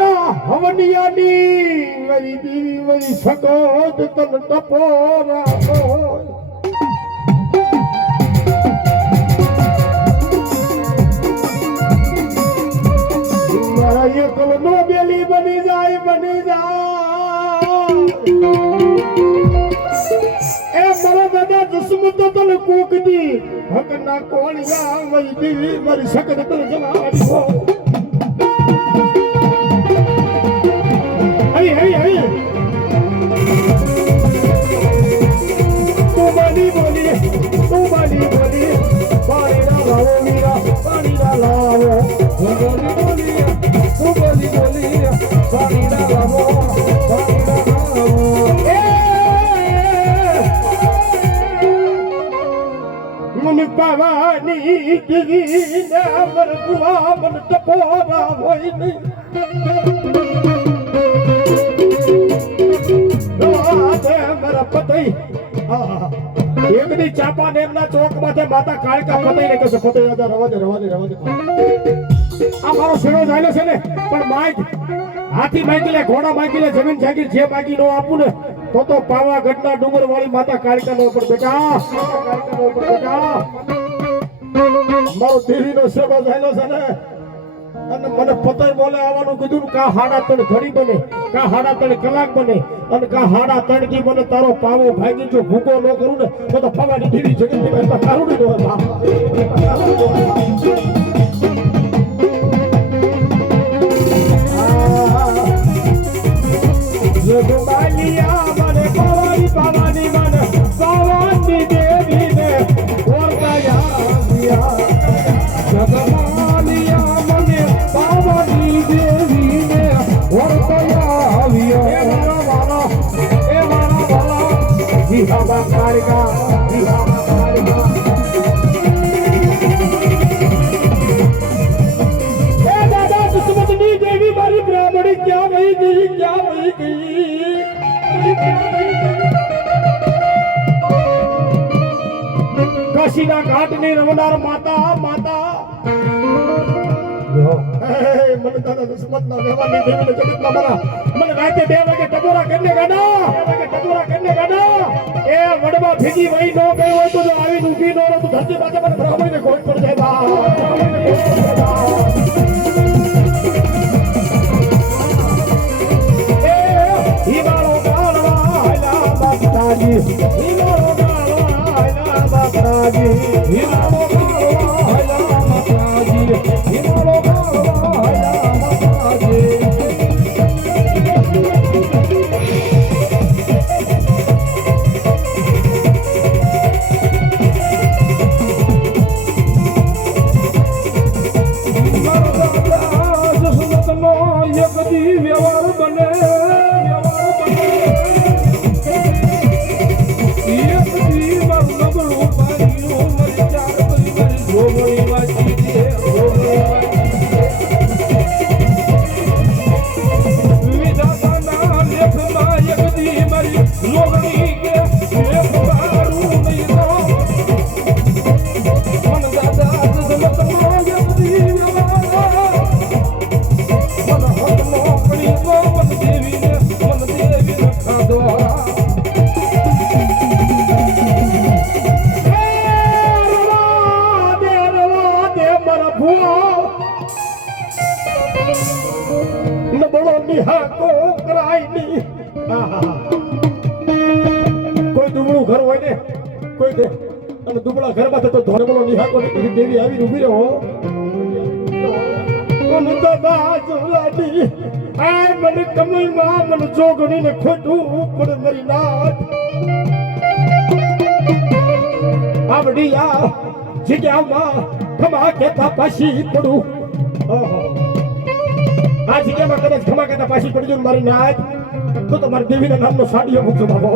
હવનિયાની મારી દેવી મારી સગોદ તન ટપોરા મારા એકલ નો બેલી બની જાય એ મારા દાદા દુશ્મન તો તને કોક દી હક ના કોળિયા મારી દેવી મારી સગોદ તન જવાડી હો hey. Tu bali boli, pani na lao mira, pani na lao. Tu bali boli, pani na lao, pani na lao. Mun pavani devi na margua man tapora hoini. એકની ચાપા ને એમના ચોક માંથી માતા કાળકા પતઈ ને કહેશે પતઈ રવા દે આ મારો શેરો જાયલો છે ને પણ માઈક હાથી માગી લે ઘોડા માગી લે જમીન જાગીર જે માગી નો આપું ને તો પાવાગઢના ડુંગર વાળી માતા કાળકા નો ઉપર બેટા મારો દેવી નો શેરો જાયલો છે ને અને મને પતઈ બોલે આવવાનું કીધું કા 3:30 ઘડી બને કા 3:30 કલાક બને અને કા 3:30 કી બને તારો પાવો ભાગી જો ભૂકો ન કરું ને તો ફવાડી ઢીલી જગત ની તારું ન જગમાલિયા મને પાવાની મને પાવાની દેવી ને ઓરતાયા જગમાલિયા મને પાવાની દેવી ને ઓરતાયા એ મારા વિહાવા કાળકા એ દાદા દુશ્મનની દેવી મારી બ્રાહ્મણી ક્યાં વહી ગઈ કાશીના ઘાટ ની રમનાર માતા મને દાદા દુશ્મન ના વ્યવહારની દેવીને જગત ના મારા મને રાતે 2 વાગે ટબોરા કરીને ગાડા એ વડવા ભેગી વહી નો ગઈ હોય તો આવીને ઊભી નો રહે તો ધરતી માથે મને બ્રાહ્મણીને ખોટ પડી જાય બા હિમાળો ગાળવા હલા બાપરાજી હિમાળો ગાળવા હલા બાપરાજી હિમાળો ગાળવા હલા બાપરાજી હિમાળો ગાળવા હલા બાપરાજી વ્યવહાર બને કોઈ દુબળું ઘર હોય ને કોઈ દે અને દુબળા ઘરમાં તો ધોરબળો નિહાકો દેવી આવી ઊભી રહો મને તો બાજુલાડી આ મને કમળમાં મને જોગણીને ખોટું પડે મારી નાથ આવડી આ જગ્યામાં ખમા કેતા પાછી પડું આ જગ્યામાં કદાચ ખમા કેતા પાછી પડી જવું મારી નાથ તો તમારી દેવીના નામનો સાડીઓ મૂકજો બાબો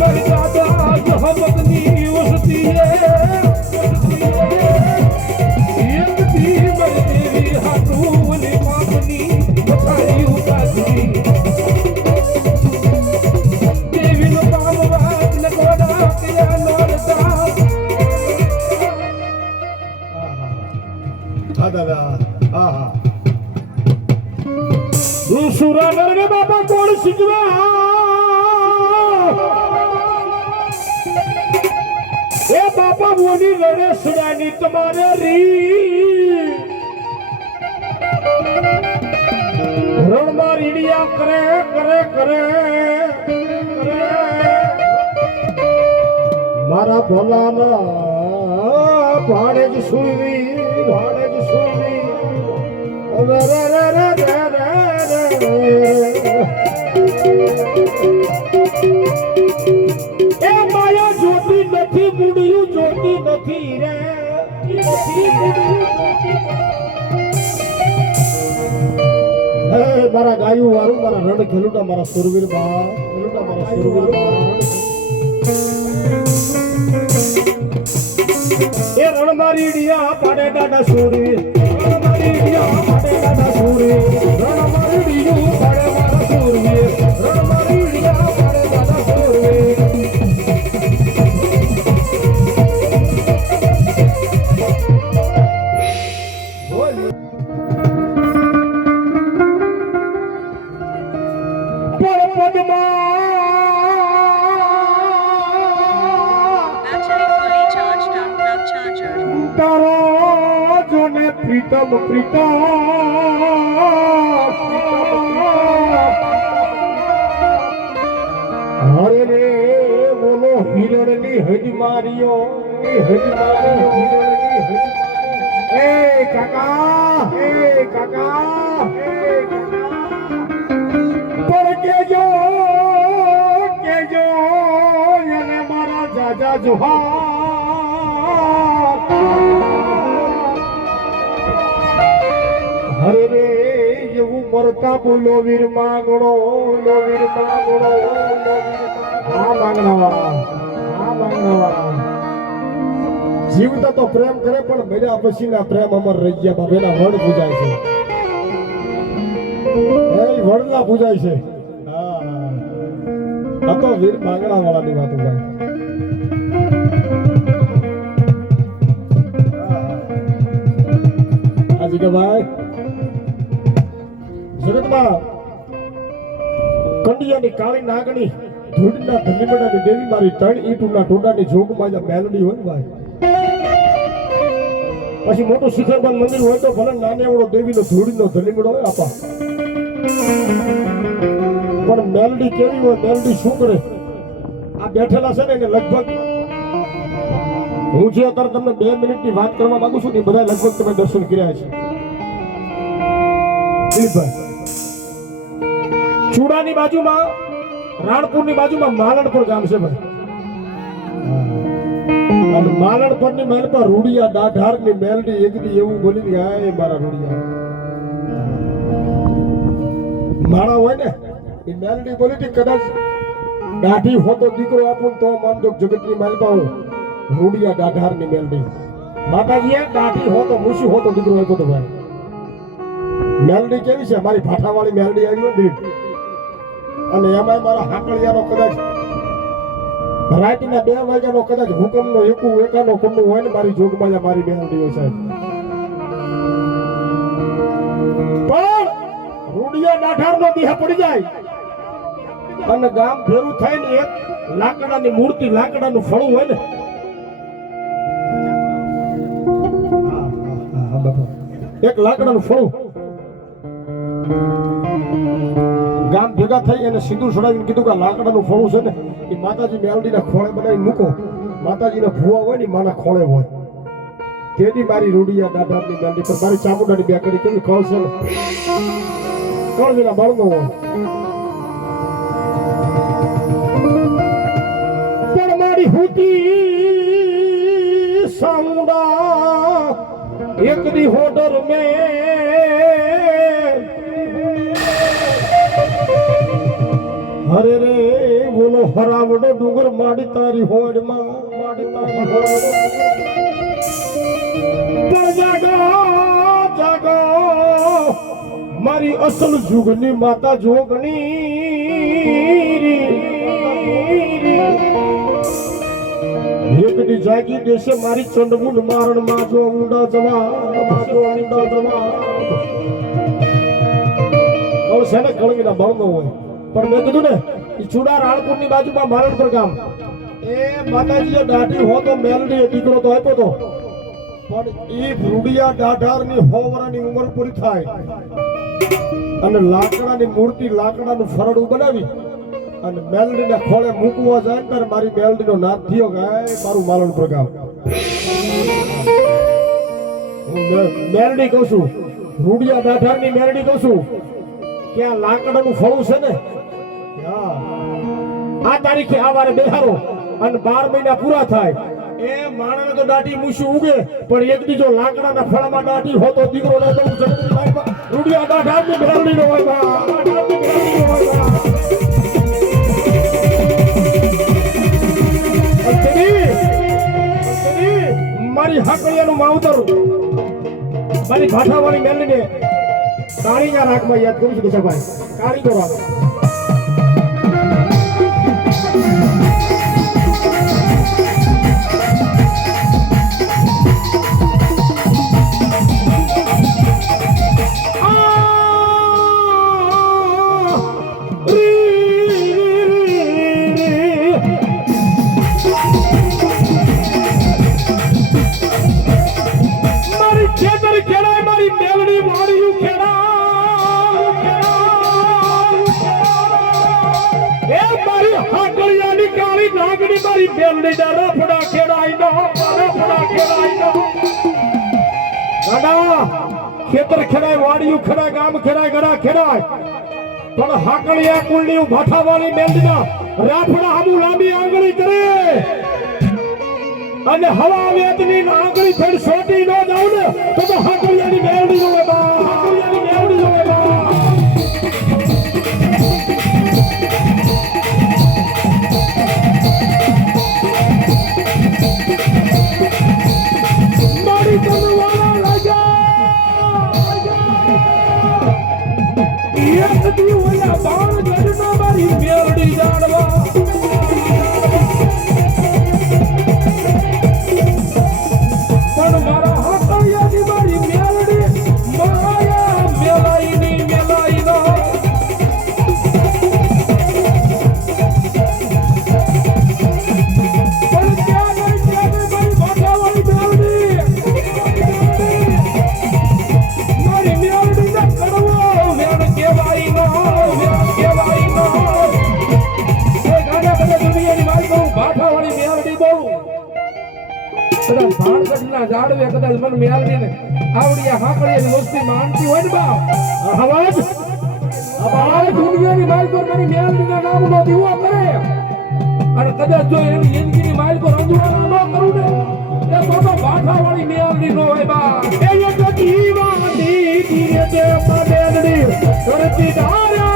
મારી દાદા જહમતની વસતી એકથી મારી દેવી હાટુની માપની પથારી ઉતારી દેવીનો પામવાદ ને ગોડા ક્યાં નોરતા સિંગવા એ બાપા બોલી લડે સુડાની તમારે રી રણમાં રીડિયા કરે કરે કરે કરે મારા ભોલાના ભાડે જ સુરવી રે રે રે રે રે એ માયા જોતી નથી મુડિયું જોતી નથી રે હે મારા ગાયું વાળું મારા રણ ખેલુટા મારા સુરવીર બા એ રણ મારી ડિયા પાડે દાદા સુરી રણ મારી ડિયા પાડે દાદા સુરી રણ મારી ડિયું પાડે મારા સુરવીર રણ મારી ડિયા પાડે દાદા સુરવીર પ્રીતમ હરે રે બોલો હિરણની હજ માર્યો એ કાકા પણ કેજો એને મારા જાજા જોહાર હરે રે એવું મરતા બોલો વીર માંગણો હા માંગણાવાળા જીવતા તો પ્રેમ કરે પણ મર્યા પછી ના પ્રેમ અમર રહી ગયા બાબેના વડ પૂજાય છે એ વડલા પૂજાય છે હા તો વીર માંગણાવાળાની વાત ભાઈ આજે કે ભાઈ જગતમાં કંડિયાની કાળી નાગણી ધૂળના ધલીમડાની દેવી મારી ત્રણ ઈંટના ટોડાની જોગમાં જે મેલડી હોય ને ભાઈ પછી મોટું શિખરબંધ મંદિર હોય તો ભલે નાને એવડો દેવીનો ધૂળનો ધલીમડો હોય આપા પણ મેલડી કેવી હોય મેલડી શું કરે આ બેઠેલા છે ને એને લગભગ હું જે અત્યારે તમને 2 મિનિટની વાત કરવા માંગુ છું ને બધા લગભગ તમે દર્શન કર્યા છે દિલીપભાઈ ચૂડાની બાજુમાં રાણપુરની બાજુમાં માલણપુર ગામ છે ભાઈ અને માલણપુરની મહેલ પર રૂડિયા દાઢારની મેલડી એકદી એવું બોલી કે હાય મારા રૂડિયા માણા હોય ને એ મેલડી બોલી હતી કદાચ દાઢી હોતો દીકરો આપું તો માનતો જગતની માલપા રૂડિયા દાઢારની મેલડી માતાજીએ દાઢી હોતો મુશી હોતો દીકરો આપ્યો તો ભાઈ મેલડી કેવી છે મારી ભાઠાવાળી મેલડી આવી હતી અને એમાંય મારા હાકળિયાનો કદાચ રાતના 2 વાગ્યાનો કદાચ હુકમનો એકાનો કુંડો હોય ને મારી જોગમાં મારી મેલડી હોય સાહેબ પણ રૂડિયા દાઢારનો દીહા પડી જાય અને ગામ ભેરું થાય ને એક લાકડાની મૂર્તિ લાકડાનું ફળું હોય ને એક લાકડાનું ફળું ગામ ભેગા થઈ અને સિંદૂર છોડાવીને કીધું કે લાકડાનું ફળું છે ને એ માતાજી મેલડીના ખોળે બનાવી મૂકો માતાજીના ભૂવા હોય ને માના ખોળે હોય તેની મારી રૂડિયા દાઢારની મેલડી પર મારી ચામુંડાની બેકડી કેવી કળ છે કળ વિના બાળનો હોય પણ મારી હુતી સામુંડા એક દી હોડર મે હરે રે બોલો હરાવડો ડુંગર માડી તારી હોડમાં જાગો મારી અસલ જુગની માતા જોગણી એકની જાગી દેશે મારી ચંડમુંડ મારણ માં જો ઊંડા જવા કળ છે ને કળગીના બળનો હોય પણ મેં કીધું ને ઈ ચુડા રાણપુરની બાજુમાં મારણપુર ગામ એ માતાજીએ દાઢી હો તો મેલડી દીકરો તો આપ્યો તો પણ ઈ ભૂડિયા દાઢારની 100 વર્ષની ઉંમર પૂરી થાય અને લાકડાની મૂર્તિ લાકડાનું ફરડું બનાવી અને મેલડીના ખોળે મૂકવા જાય ત્યારે મારી મેલડીનો નાદ થયો કે મારું મારણપુર ગામ મેલડી કહું છું રૂડિયા દાઢારની મેલડી કહું છું કે આ લાકડાનું ફળું છે ને આ તારીખે આ વારે બેહારો અને 12 મહિના પૂરા થાય એ માણસને તો દાઢી મૂછું ઉગે પણ એક દીજો લાકડાના ફળમાં દાઢી હોતો દીકરો ને તો જગતની ભાઈમાં રૂડિયા દાઢારની મેલડીનો હોય બા દાઢારની મેલડીનો હોય બા મારી હાકળિયાનું માવતર મારી ભાઠાવાળી મેલડીને કાળીના રાખમાં યાદ કરું છું કેશવભાઈ કાળીનો રાખ ખેતર ખેડાય વાડિયું ખેડાય ગામ ખેડાય ગડા ખેડાય પણ હાકળિયા કુળની ભાઠાવાળી મેલડીના રાફડા હામુ લાંબી આંગળી કરે અને હવા વેતની આંગળી ફેર છોટી ન જાવ ને તો હાકળિયાની મેલડી નો બા હાકળિયાની મેલડી નો બા મારી તનવાળા એક દીવલા બાણ ગઢનો મારી મેલડી જાણવા પણ મારા હાકળિયાની મારી મેલડી માયા મેલાઈની મેલાઈનો પણ ત્યાં મારી ભાઠાવાળી મેલડી મારી મેલડી ના કરવો જાડવે કદાચ મને મેલડી ને આવડી હાકળિયાની વસ્તી માનતી હોય ને બાપ અવાજ દુનિયાની માલ પર મારી મેલડીના નામનો દીવો કરે અને કદાચ જો એની જિંદગીની માલ પર અંજવાળા ન કરું ને એ તો ભાઠાવાળી મેલડી નો હોય બા એ એક દીવાની ધીરે તે મેલડી કરતી ધારા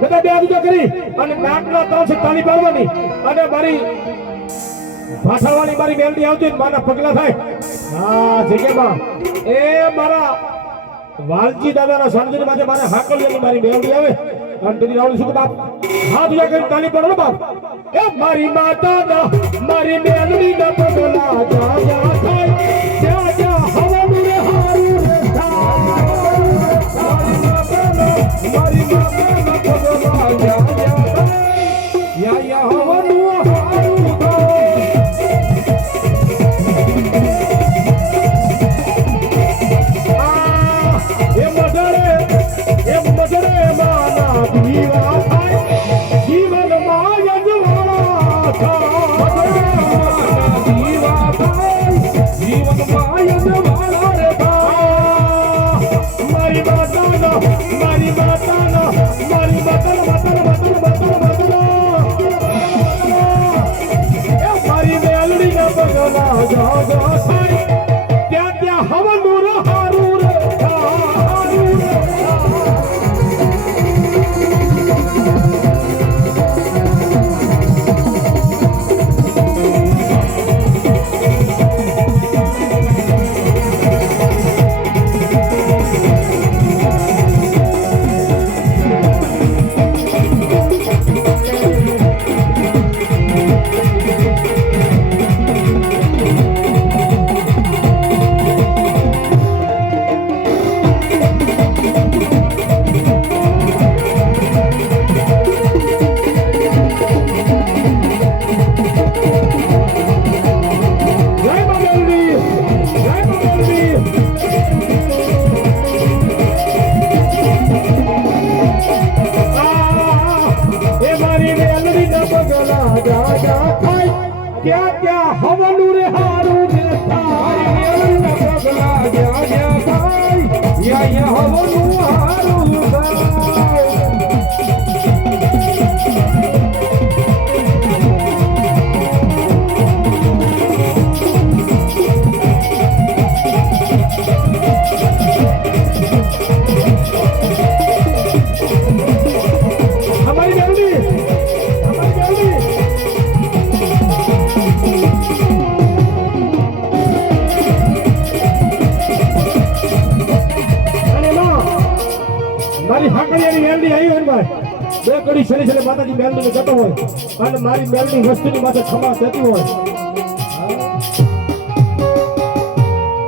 બધા બે આદિત્ય કરી અને નાકના ત્રણ તાળી પાડવાની અને મારી ભાષાવાળી મારી મેલડી આવતી મારા પગલા થાય હા જગ્યામાં એ મારા વાલજી દાદાના સાનિધ્ય માટે મારે હાકળિયાની મારી મેલડી આવે અને તેની રાવળી શું બાપ હાથ ઉજા કરી તાળી પાડો બાપ એ મારી માતાના મારી મેલડીના પગલા જા જા થાય જા જા હવાનું રે હારું રે મારી માતાના પગલા જા જા યા હવાનું હારું ત્યાં ત્યાં હવા નૂર હારું રે ક્યાં ક્યાં હવનું રે હારું ને મારી મેલડીના પગલા જ્યાં જ્યાં થાય યા હવનું હારું થાય અમારી મેલડી મારી હાકડિયાની મેલડી આવી હોય ને ભાઈ બે કડી છેલ્લે છેલ્લે માતાજી મેલડીને જતો હોય અને મારી મેલડી વસ્તુની માથે ખમા દેતી હોય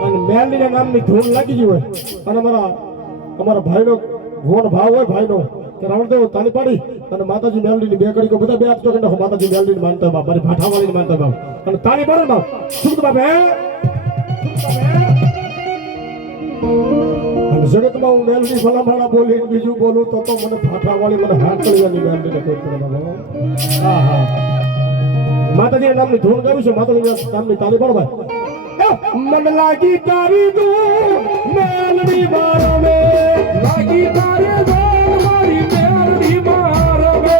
અને મેલડીના નામની ધૂન લાગી ગઈ હોય અને અમારા ભાઈનો ભોન ભાવ હોય ભાઈનો કે રમણદેવ તાલી પાડી અને માતાજી મેલડીની બે કડી બધા બે આપતો કે માતાજી મેલડીને માનતા બાપ મારી ભાઠાવાળીને માનતા બાપ અને તાલી પાડો બાપ શું બાપ હે જગતમાં હું મેલડી ભલામણા બોલી બીજું બોલું તો મને ફાટાવાળી મને હાકળીની મેલડીને કોઈ કરે બાબા હા હા માતાજીના નામની ધૂન ગાવી છે માતાજીના નામની તાલી પાડો ભાઈ મન લાગી તારી ધૂન મેલડી મારો મે લાગી તારે ધૂન મારી મેલડી મારો મે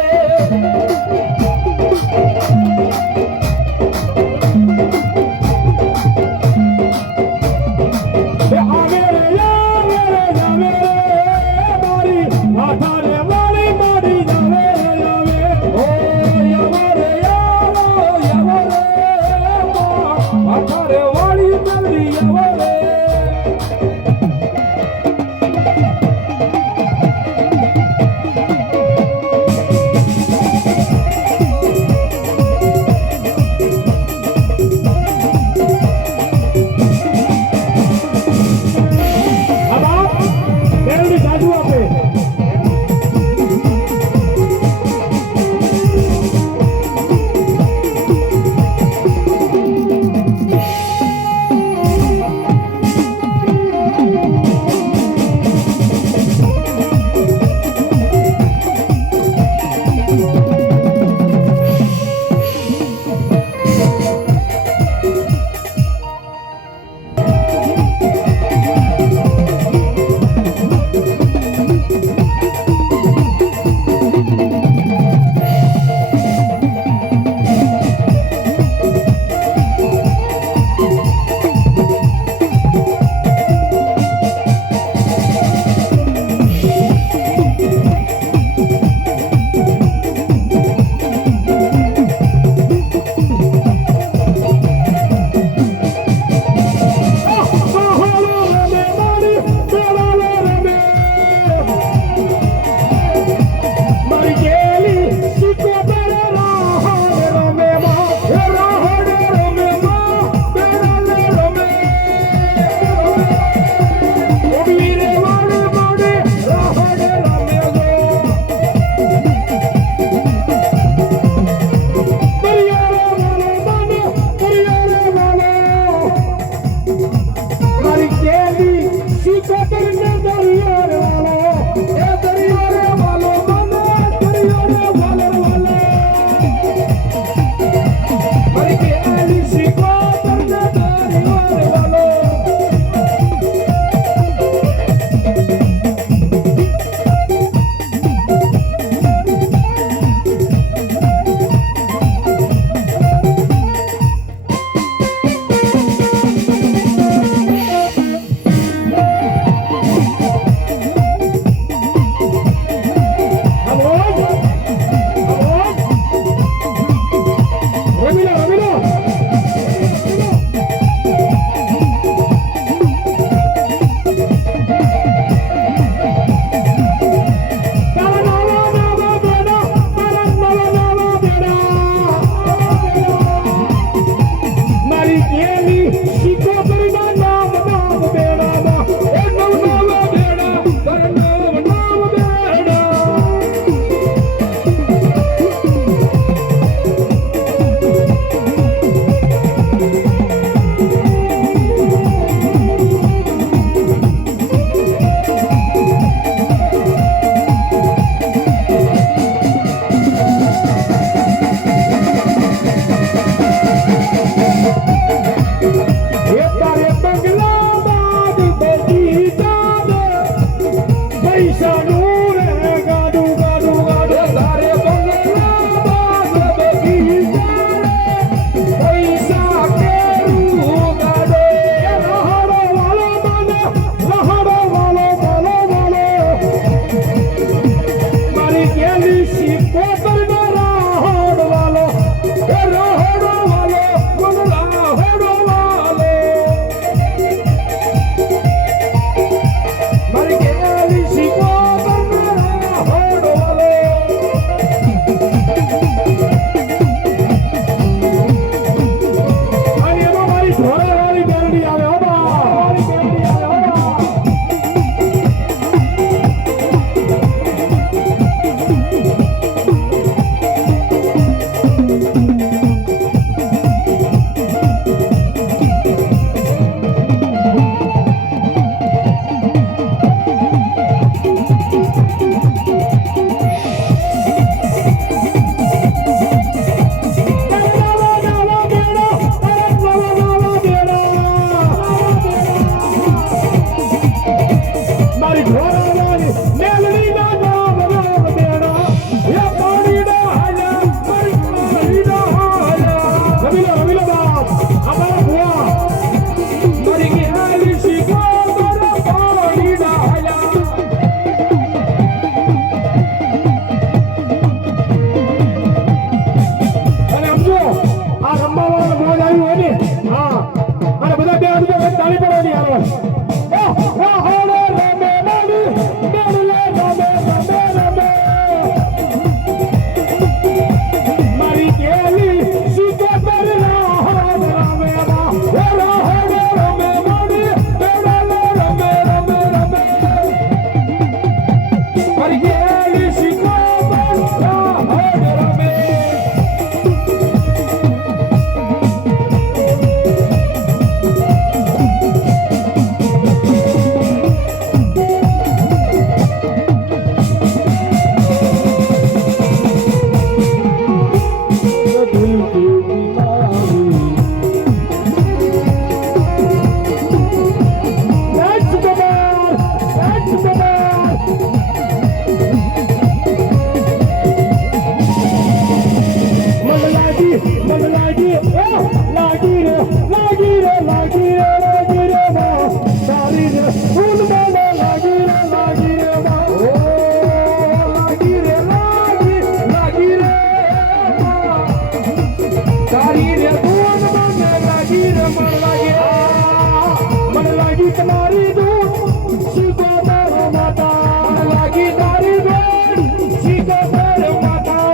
પૈસાનું રે ગાડું ગાડું ગાડું તારે બંગલા બાદ બગી પૈસા કેરું ગાડે લહાડો વાલો મને લહાડો વાલો વાલો વાલો મારી ગેલી શીપોતર નો રાહડ વાલો એ રાહડ વાલો બંગલા હોડો વાલો મારી ગેલી શીપોતર નો રાહડ વાલો અને એમાં મારી ઢોરેવાળી મેલડી આવે હો બા મારી મેલડી આવે હો બા મારી ઢોરાવાની મેલડીના નામ નામ દેણા એ પાણીના હાલા મારી પાણીના હાલા રમીલો બાપ અમારા ભુવા મારી ગેલી શીપોતર પાણીના હાલા અને સમજો આ રમવા વાળા મોજ આવ્યું હોય ને હા અને બધા બે રૂપિયા તાળી પડવાની આવે રાહડે રમે માડી મેલડે રમે રમે રમે મારી ગેલી શીપોતર રાહડ રમે બા એ રાહડ રમે માડી મેલડે રમે રમે રમે મારી ગેલી શીપોતર રાહડ રમે દિલ કી બીમારી તારી રે ધૂન મને લાગી રે મન લાગી તમારી દૂધ શીખો તારો માતા મન લાગી તારી બેન શીખો તારો માતા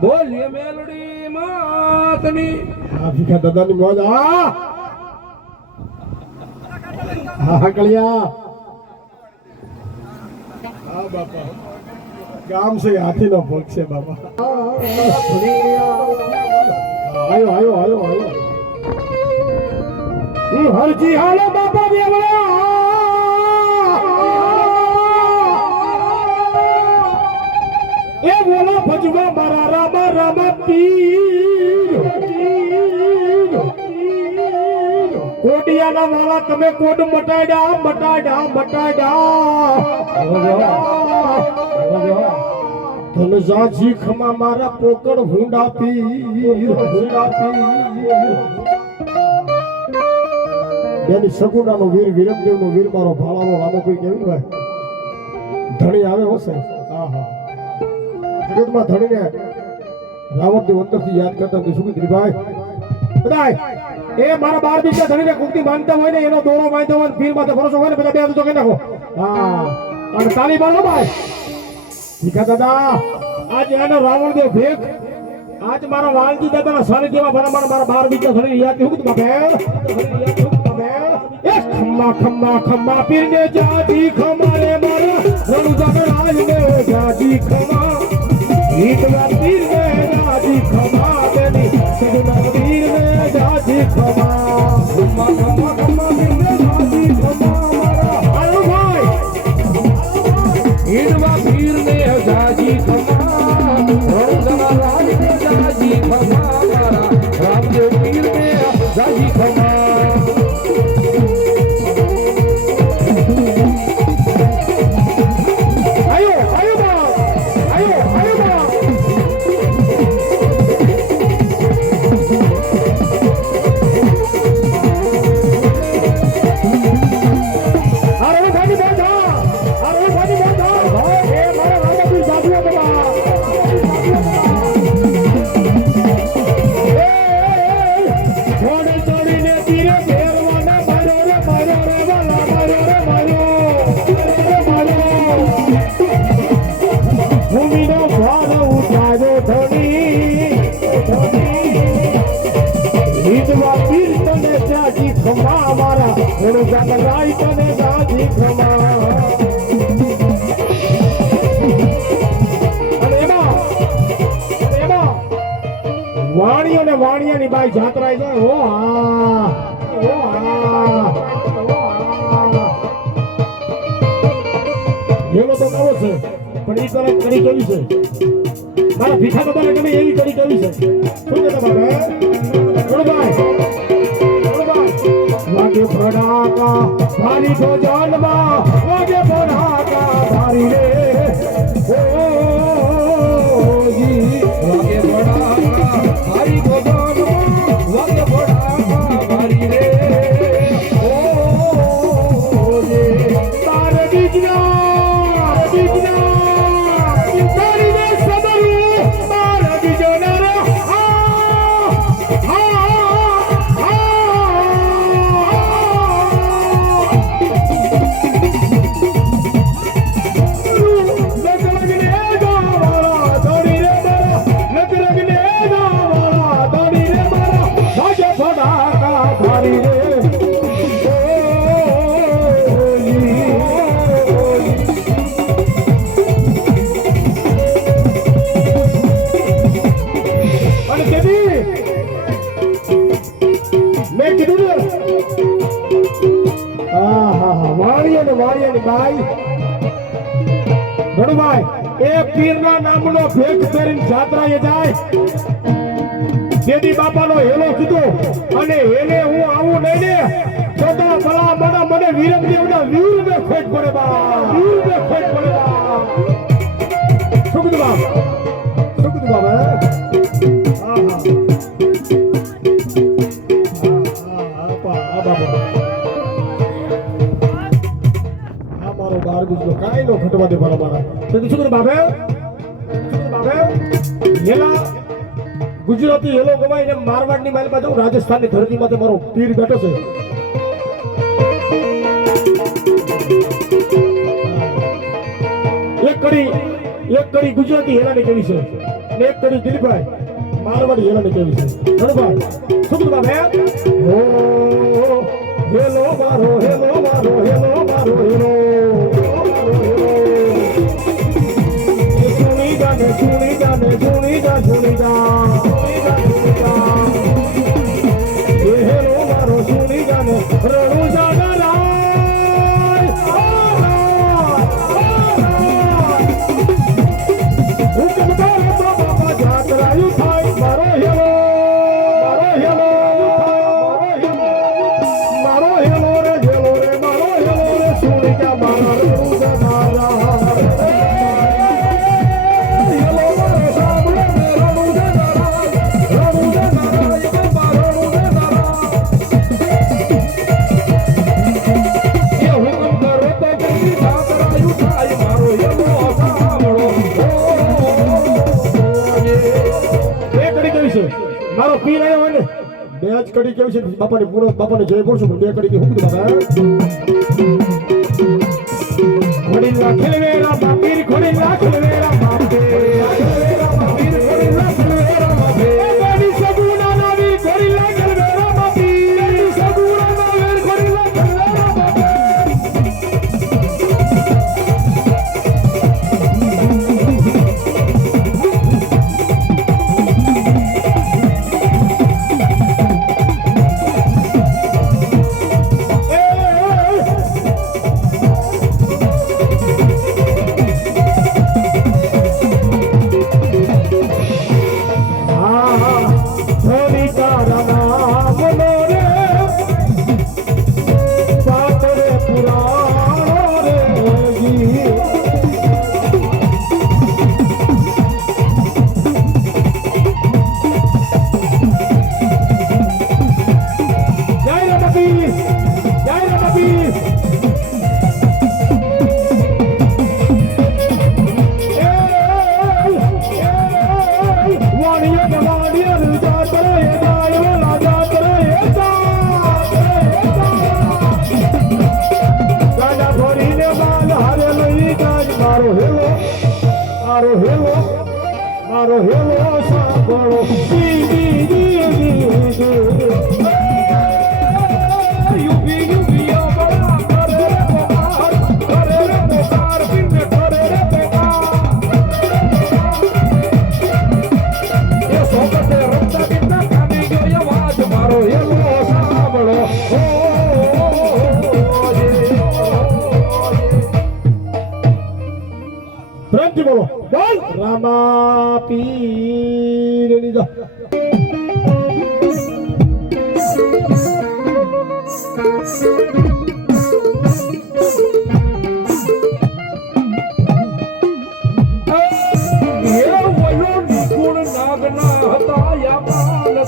બોલીએ મેલડી માતની આ ભીખા દાદાની મોજ હા કળિયા હા બાપા ગામ છે હાથી નો ભોગ છે બાપા આયો આયો આયો આયો હરજી હાલો બાપા બેવડા ભજવા મારા રામા રામા પીર કોડિયાના વાળા તમે કોડ મટાડ્યા ધન જાજી ખમા મારા પોકળ હુંડા પીર એની સગુણાનો વીર વિરમદેવનો વીર મારો ભાળાનો રામો કોઈ કેવી ભાઈ ધણી આવે હશે જગતમાં ધણીને રાવણદેવ અંદરથી યાદ કરતા શું કીધું ભાઈ બધાય એ મારા 12 બીજા ધણીને કુકતી માનતા હોય ને એનો દોરો બાંધ્યો હોય પીર માથે ભરોસો હોય ને બધા બે તો કે નાખો હા અને તાલી બાળો ભાઈ ભીખા દાદા આજ એનો રાવણદેવ ભેખ આજ મારા વાલજી દાદાના સારી જેવા મારા 12 બીજા ધણી યાદ હું કીધું બાપે ખમ્મા પીરને જાજી ખમા રે મારા રણુજા રાજને જાજી ખમા ઈદવા પીરને જાજી ખમા બેની સગુણા પીરને જાજી ખમા ખમ્મા પીરને જાજી ખમા મારા હાલો ભાઈ ઈદવા પીરને જાજી ખમા રણુજા રાજને જાજી ખમા મારા રામદેવ પીરને જાજી ખમા વાણીઓ ને વાણિયાની બાઈ જાત્રા જાય ઓ હા એનો તો કહો છે પણ ઈ તરફ કરી કેવી છે મારા ભીખા દાદાને તમે એવી કરી કેવી છે શું કહેતા બાબા વાગે ફડાકા ભારી તો જાનમાં વાગે ફડાકા ભારી રે ઓ જી વાગે ફડાકા ભારી તો જાનમાં વાગે ફડાકા ભારી રે ઓ જી તારે બીજના તારી ને સબરું મારા બીજના રે એ પીરના નામનો ભેખ કરીને જાત્રાએ જાય દેદી બાપાનો હેલો કીધો અને એને હું આવું નહીં ને તો ભલા મને વીરમદેવના વીરને ખોટ પડે બા વીરને ખોટ પડે બા શું કીધું બાપ કાઈ નો ખટવા દે ભલા મારા તો શું કરે બાપે હેલા ગુજરાતી હેલો ગવાઈને મારવાડની માલમાં જાઉં રાજસ્થાનની ધરતીમાં મારો પીર બેઠો છે એક કડી ગુજરાતી હેલાને કેવી છે અને એક કડી દિલીપભાઈ મારવાડી હેલાને કેવી છે ધણભાઈ શું કીધું બાપે ઓ હેલો મારો હેલો મારો હેલો મારો હેલો સુણી જા એ હેલો મારો સુણી જાને રણુ જાગરા હુકમ કરો જ કડી કેવી છે બાપાની પૂરો બાપાને જય બોલશો પણ બે કડી કે હું કીધું બાબા ઘોડી લાખેલ વેરા બાપીર ઘોડી લાખેલ વેરા બાપે બાપીર ઘોડી લાખેલ વેરા બાપે ઘોડી સગુણા નાવી ઘોડી લાખેલ વેરા બાપી સગુણા નાવી ઘોડી લાખેલ વેરા બાપે મારો હેલો સાંભળો યુબી યુબી બડા કરે રે પોકાર પીને કરે રે પોકાર એ સોગતે રમતા બિના કાની ગયો અવાજ મારો હેલો સાંભળો પ્રેમથી બોલો બોલ રામા પીર લીધા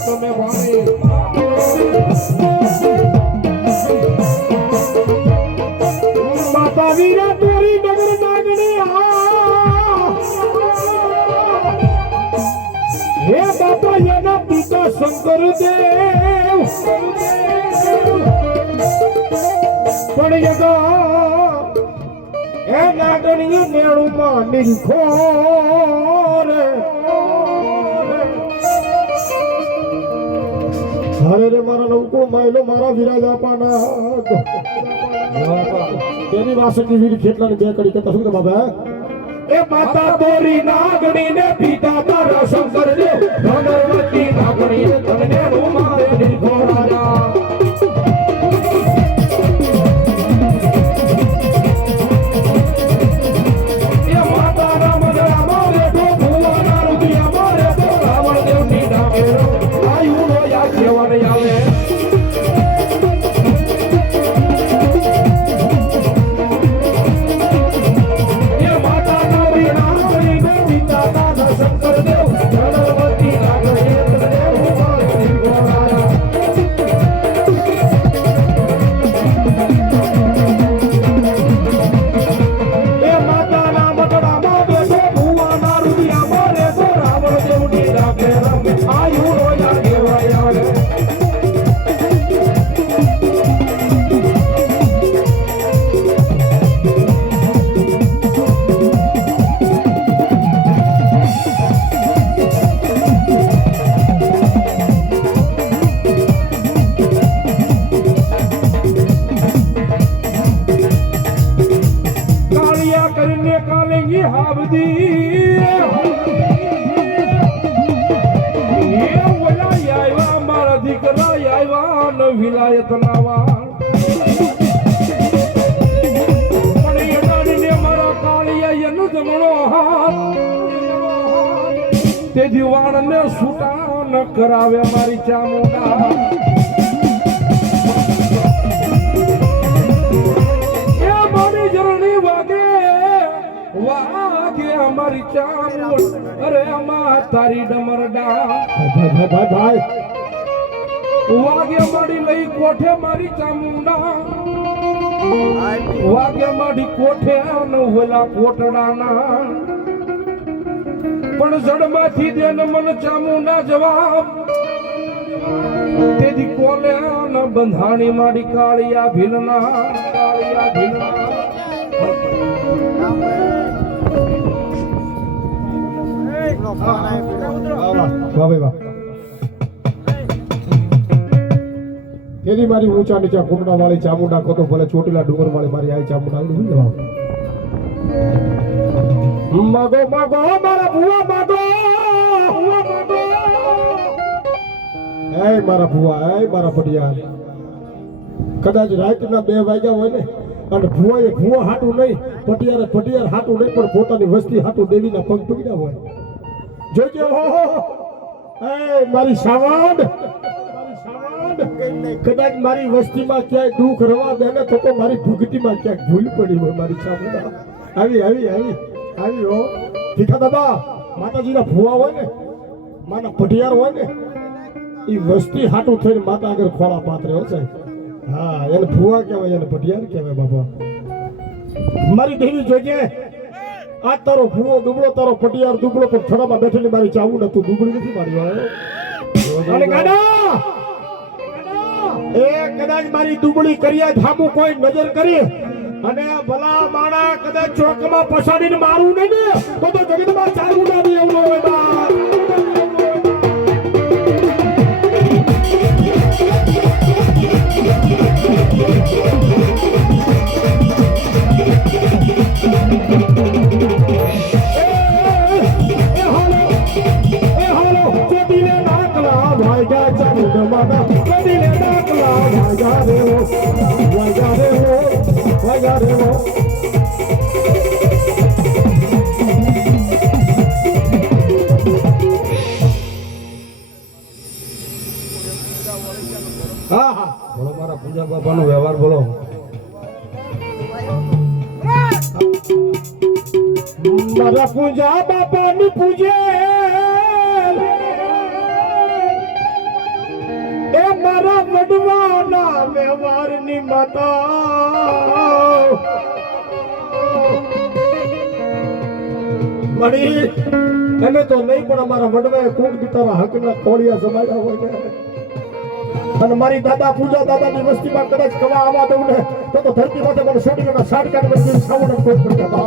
તમે વાણી માતા વીરા તોરી નગર નાગણી હે બાપા એના પિતા શંકર દેવ પણ એ નાગણી મેળુમાં નિરખો રે હરે રે મારા નવકુળ માયલો મારા વિરાજા પાના તેની વાસની વીર ખેટલાને બે કડી કરતા શું બાબા એ માતા તોરી નાગણી ને પિતા તારા શંકર દેવ ભગવતી નાગણી તને રૂમારે નિર્ભો રાજા એ માતા રામ રામ રે તો ભુવના રુદિયા મારે તો રાવણ દેવ ની નાગેરો આયુ નો યા કેવન આવે વિલાયત નાવા પણ એ ડાળીને મારા કાળિયા એનો જમણો હાથ તે દિવાળને છૂટા ન કરાવે મારી ચામુંડા એ મારી જરણી વાગે અમારી ચામુંડ અરે અમાર તારી ડમરડા વાગે માડી લઈ કોઠે મારી ચામુંડા વાગે માડી કોઠે ન ઓલા કોટડાના પણ જડમાંથી દેન મન ચામુંડા જવાબ તેજી કોને ન બંધાણી મારી કાળિયા ભીલના વાહ ભાઈ વાહ. એની મારી ઊંચા નીચા કુંડડા વાળી ચામુંડા કહો તો ભલે ચોટીલા ડુંગર વાળી મારી આઈ ચામુંડા આવી ભૂલી જવા. માગો માગો મારા ભુવા માગો એ મારા ભુવા એ મારા પટિયાર. કદાચ રાતના 2 વાગ્યા હોય ને અને ભુવા હાટું નહીં પટિયાર હાટું નહીં પણ પોતાની વસ્તી હાટું દેવીના પગ તૂટ્યા હોય. જોજો એ મારી સાવંડ કદાચ મારી વસ્તીમાં ક્યાંય દુઃખ રવા દે ને તો મારી ભૂગતીમાં ક્યાંક ભૂલ પડી હોય મારી સાવંડ. આવી હો ભીખા દાદા માતાજીના ભુવા હોય ને માના પટિયાર હોય ને એ વસ્તી હાટું થઈને માતા આગળ ખોળા પાત્રે હો સાહેબ. હા એને ભુવા કહેવાય એને પટિયાર કહેવાય બાપા. મારી દેવી જોજે આ તારો ભૂવો દુબળો તારો પટિયાર દુબળો પણ થડામાં બેઠેલી મારી ચાવું તું દુબળી નથી મારી અને ગાડા એ કદાચ મારી દુબળી કર્યા ધામું કોઈ નજર કરી અને ભલા માણા કદાચ ચોકમાં પછાડીને મારું નહીં ને તો જગતમાં ચાલુ ના દે એવું હોય બા. બોલો મારા પૂજા બાપાનો વ્યવહાર બોલો. મારા પૂજા બાપાની પૂજે એ મારા વડવાના વ્યવહારની માતા મળી એને તો નહીં પણ અમારા વડવાએ કોક દીતારા હકના કોળિયા સમાયા હોય ને અને મારી દાદા પૂજા દાદાની વસ્તીમાં કદાચ કવા આવવા દઉં ને તો ધરતી માટે મને છોડીને સાડ કાઢી સાવડ કોઈ કરતા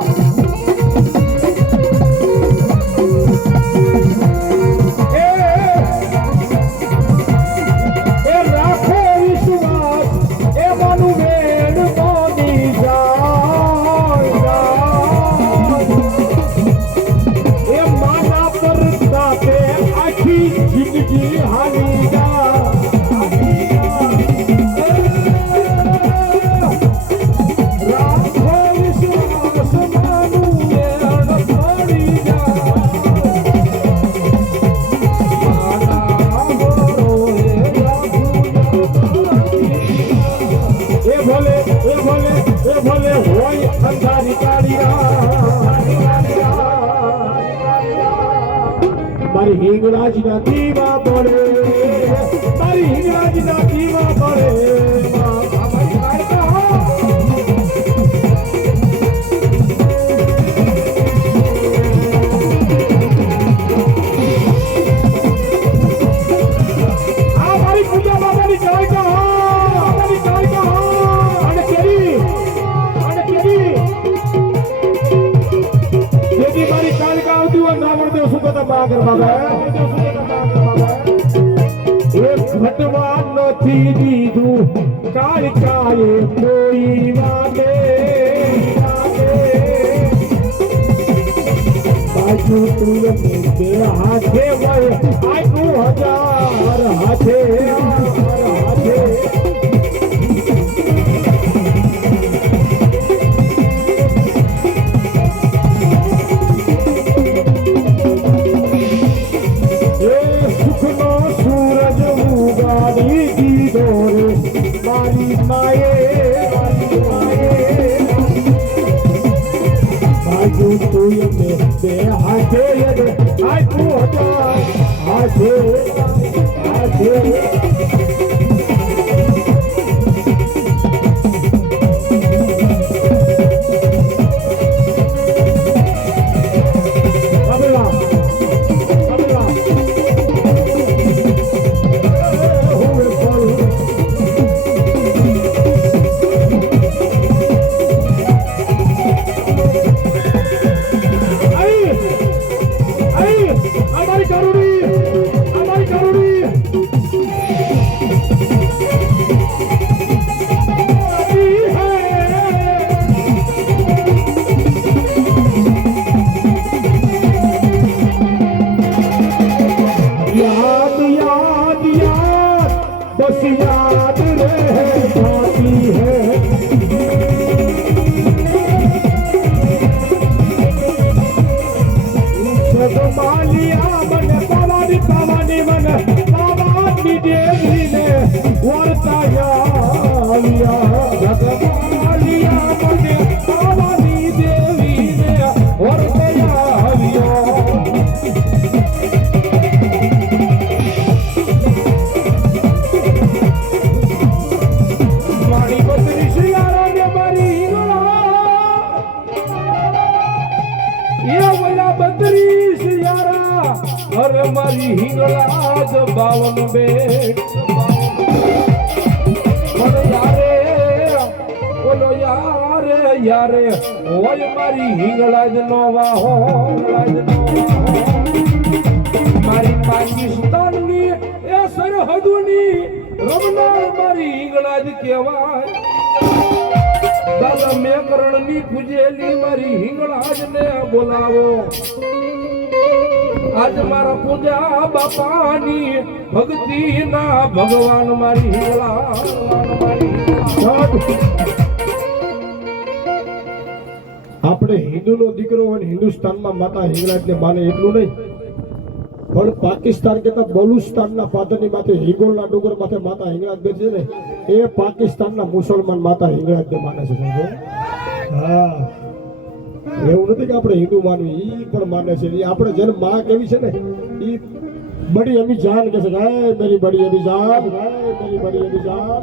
મારી હિંગળાજના દીવા પડે મારી હિંગળાજના દીવા પડે મારી પૂજા બાબાની કાયકા અને કેરી મારી કાળકા આવતી હોય નાવણ દેવ શું કહેતા બાગર બાબા એક ભટવાન નથી દીધું કાળકાએ કોઈ વાગે બાજુ તું બે હાથે વય આટલું 1000 હાથે बस याद रह जाती है मालिया मन पावानी पावानी मन पावानी देवी ने वर्ताया जगमालिया मन पावानी देवी ने वर्ताया अरे मारी हिंगलाज बावन बेट बोलो यारे यारे ओय मारी हिंगलाज नो वाहो मारी पाकिस्तान ની એ સરહદોની રમનાર મારી હિંગલાજ કહેવાય દાદા મેકરણની પૂજેલી મારી હિંગલાજ ને બોલાવો आज मारा पूजा बापानी भक्ति ना भगवान मारी हिंगला આપણે હિન્દુનો દીકરો અને હિન્દુસ્તાનમાં માતા હિંગલાજને માને એટલું નહીં પણ પાકિસ્તાન કરતા બલુચિસ્તાનના પાદરની માથે હિંગોળના ડુંગર માથે માતા હિંગલાજ બેઠી છે ને એ પાકિસ્તાનના મુસલમાન માતા હિંગલાજને માને છે સમજો હા એવું નથી કે આપણે હિન્દુ માનવી ઈ પણ માને છે આપણે જેને માં કેવી છે ને ઈ બડી અમી જાન કે છે હે મેરી બડી અમી જાન હે મેરી બડી અમી જાન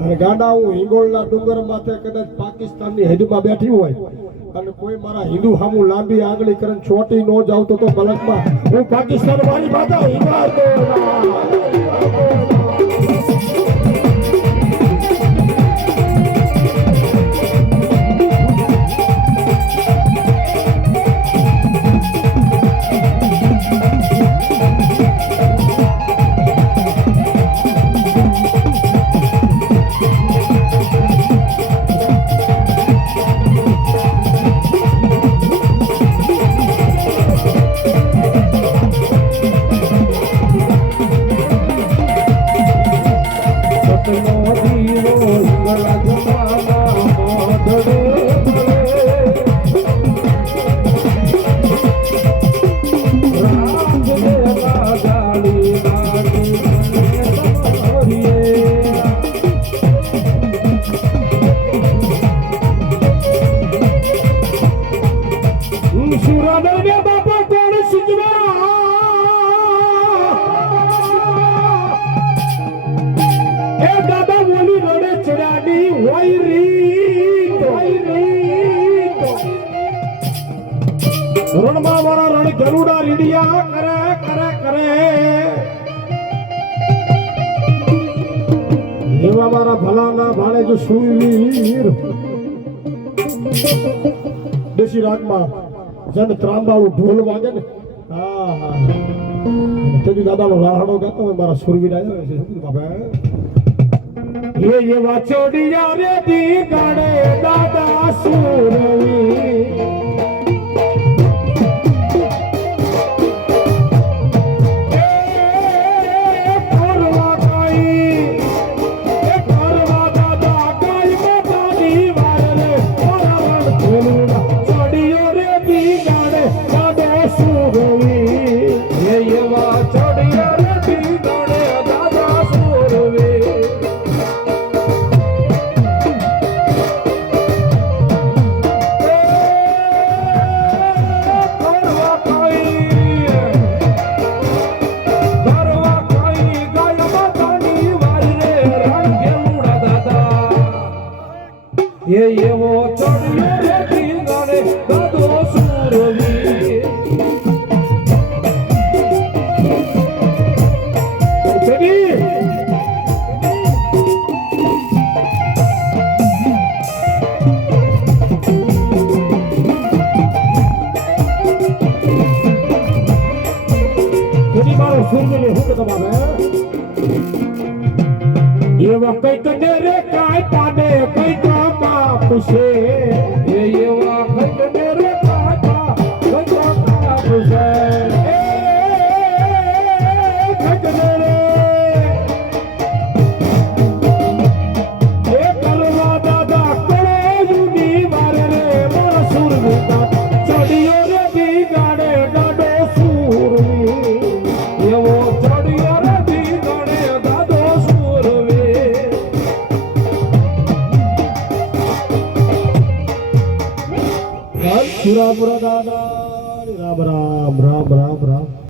અને ગાડા હું હિંગોળના ડુંગર માથે કદાચ પાકિસ્તાનની હદમાં બેઠી હોય અને કોઈ મારા હિન્દુ સામું લાંબી આંગળી કરીને છોટી નો જાવતો તો બલકમાં હું પાકિસ્તાન મારી માતા હિંગોળ રણમાં વાળા રણ ગરુડા રીડિયા કરે કરે કરે એવા મારા ભલાના ભાણે જો સુરવીર દેશી રાગમાં જેને ત્રાંબાળું ઢોલ વાગે ને હા હા તેથી દાદાનો રાહડો ગાતો હોય મારા સુરવીર આવ્યો છે બાબા ये वाचोड़िया रे दी गाड़े दादा सुरवी ये वो चढ़ियो रे ढींगाने दादो सुरवी चली સુરગલી હું કહેતો બાબે એવા કઈક ને રે કાય પાડે કઈક કાપશે એવા કઈક ને રે કાપા કઈક કાપશે કઈક ને રે એ કરવા દાદા કળોયુની વારે રે મારા સુરગલી ચડિયો રે બીગાડે ગાડો સુરવી એવો ચડિયો રે બીગાડે દાદો સુરવે રામ દાદા રામ રામ રામ રામ